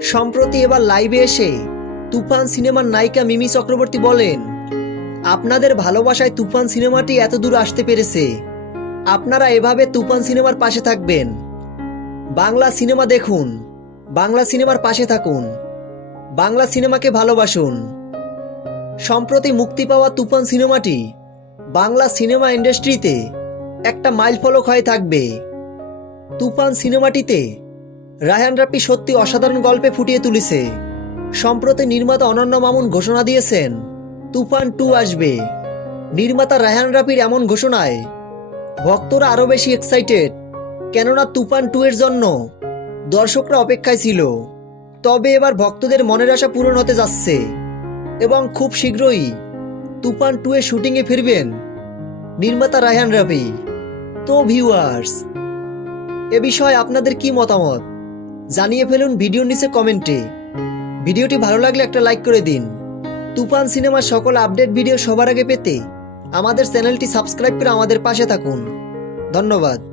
সম্প্রতি এবার লাইভে এসে তুফান সিনেমার নায়িকা মিমি চক্রবর্তী বলেন, আপনাদের ভালোবাসায় তুফান সিনেমাটি এত দূর আসতে পেরেছে। আপনারা এভাবে তুফান সিনেমার পাশে থাকবেন। বাংলা সিনেমা দেখুন, বাংলা সিনেমার পাশে থাকুন, বাংলা সিনেমাকে ভালোবাসুন। সম্প্রতি মুক্তি পাওয়া তুফান সিনেমাটি বাংলা সিনেমা ইন্ডাস্ট্রিতে একটা মাইলফলক হয়ে থাকবে। তুফান সিনেমাটিতে রায়হান রাপ্পি সত্যি অসাধারণ গল্পে ফুটিয়ে তুলেছে। সম্প্রতি নির্মাতা অনন্য মামুন ঘোষণা দিয়েছেন, তুফান টু আসবে। নির্মাতা রায়হান রাফির এমন ঘোষণায়, ভক্তরা আরও বেশি এক্সাইটেড কেননা তুফান টু এর জন্য দর্শকরা অপেক্ষায় ছিল। তবে এবার ভক্তদের মনের আশা পূরণ হতে যাচ্ছে এবং খুব শীঘ্রই তুফান টু এর শুটিংয়ে ফিরবেন নির্মাতা রায়হান রাফি তো ভিউয়ার্স এ বিষয়ে আপনাদের কি মতামত? জানিয়ে ফেলুন ভিডিওর নিচে কমেন্টে। ভিডিওটি ভালো লাগলে একটা লাইক করে দিন। তুফান সিনেমার সকল আপডেট ভিডিও সবার আগে পেতে আমাদের চ্যানেলটি সাবস্ক্রাইব করে আমাদের পাশে থাকুন। ধন্যবাদ।